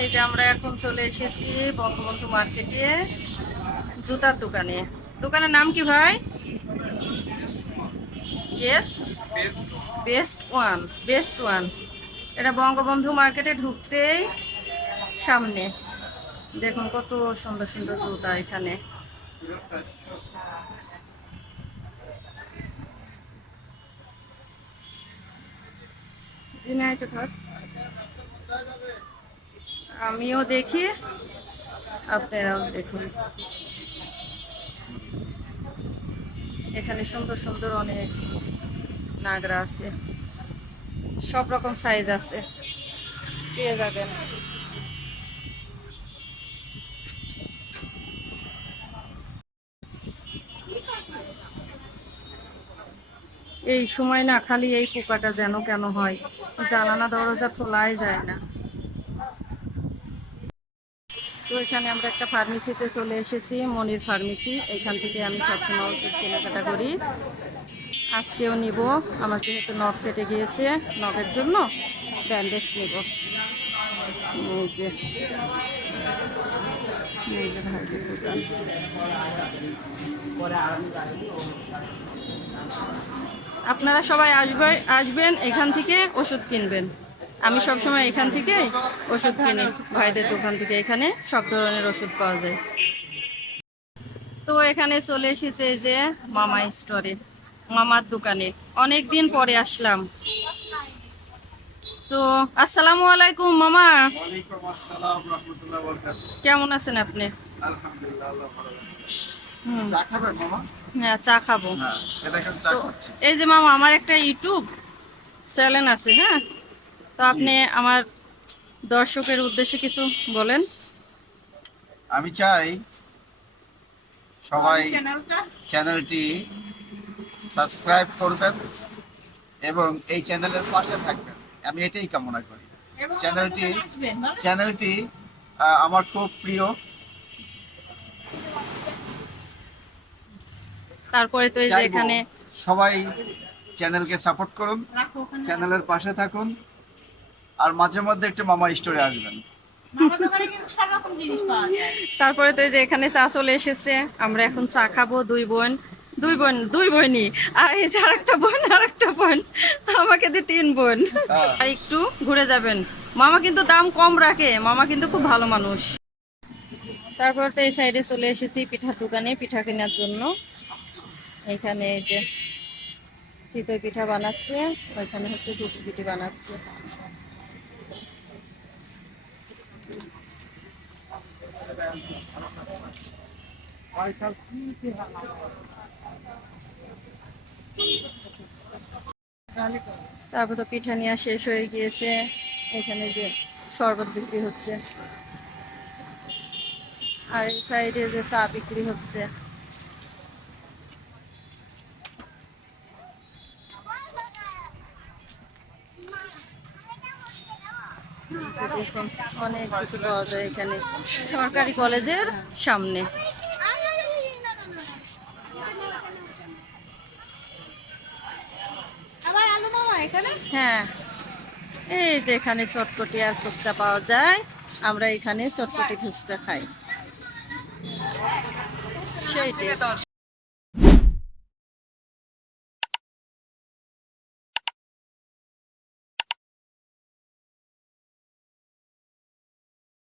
এই যে আমরা এখন চলে এসেছি বঙ্গবন্ধু মার্কেটে, জুতার দোকানে। দোকানের নাম কি ভাই? Yes, best one. Best one. এটা বঙ্গবন্ধু মার্কেটে ঢুকতেই সামনে। দেখুন কত সুন্দর সুন্দর জুতা এখানে। আমিও দেখি, আপনারাও দেখুন। এখানে সুন্দর সুন্দর অনেক নাগরা আছে, সব রকম সাইজ আছে, পেয়ে যাবেন। এই সময় না খালি এই পোকাটা যেন কেন হয়, জানালা দরজা খোলাই যায় না। তো এখানে আমরা একটা ফার্মেসিতে চলে এসেছি, মনির ফার্মেসি। এখান থেকে আমি সবসময় ওষুধ কেনাকাটা করি। আজকেও নিব, আমার যেহেতু নখ কেটে গিয়েছে, নখের জন্য ব্যান্ডেজ নিব। এই যে ভাইদের দোকান। আপনারা সবাই আসবেন এখান থেকে ওষুধ কিনবেন। আমি সবসময় এখান থেকে ওষুধ কিনি, ভাইদের দোকান থেকে। এখানে সব ধরনের ওষুধ পাওয়া যায়। তো এখানে চলে এসেছে এই যে মামা স্টোরে, মামার দোকানে। অনেক দিন পরে আসলাম। তো আসসালামু আলাইকুম মামা। ওয়ালাইকুম আসসালাম রাহমাতুল্লাহি ওয়া বারাকাতুহু। কেমন আছেন আপনি? আলহামদুলিল্লাহ, আল্লাহ ভালো আছে। হুম, চা খাবেন মামা? হ্যাঁ চা খাবো। হ্যাঁ, এ দেখেন চা তো খাচ্ছি। এই যে মামা, আমার একটা ইউটিউব চ্যানেল আছে, হ্যাঁ। তো জি, আপনি আমার দর্শকের উদ্দেশ্যে কিছু বলেন। আমি চাই সবাই চ্যানেলটি সাবস্ক্রাইব করবেন এবং এই চ্যানেলের পাশে থাকবেন। আমি এটাই কামনা করি। চ্যানেলটি চ্যানেলটি আমার খুব প্রিয়। তারপরে তো এই যে চাইবো এখানে সবাই চ্যানেলকে সাপোর্ট করুন, চ্যানেলের পাশে থাকুন, আর মাঝে মধ্যে একটু মামা স্টোরে আসবেন। তারপরে তো এই যে এখানে চা চলে এসেছে। আমরা এখন চা খাবো, দুই বোনই। আর এই যে আরেকটা বোন, আরেকটা বোন, আমাকে দিয়ে তিন বোন। হ্যাঁ। আর একটু ঘুরে যাবেন। মামা কিন্তু দাম কম রাখে, মামা কিন্তু খুব ভালো মানুষ। তারপর তো এই সাইডে চলে এসেছি পিঠার দোকানে, পিঠা কেনার জন্য। এখানে এই যে চিতই পিঠা বানাচ্ছে, ওইখানে হচ্ছে দুধ পিঠে বানাচ্ছে। তারপর তো পিঠা নেওয়া শেষ হয়ে গিয়েছে। এখানে যে শরবত বিক্রি হচ্ছে, আর এই সাইডে যে চা বিক্রি হচ্ছে। দেখুন অনেক কিছু পাওয়া যায় এখানে, সরকারি কলেজের সামনে। হ্যাঁ, এই যে এখানে চটপটি আর ফুচকা পাওয়া যায়। আমরা এখানে চটপটি ফুচকা খাই, সেই টেস্ট।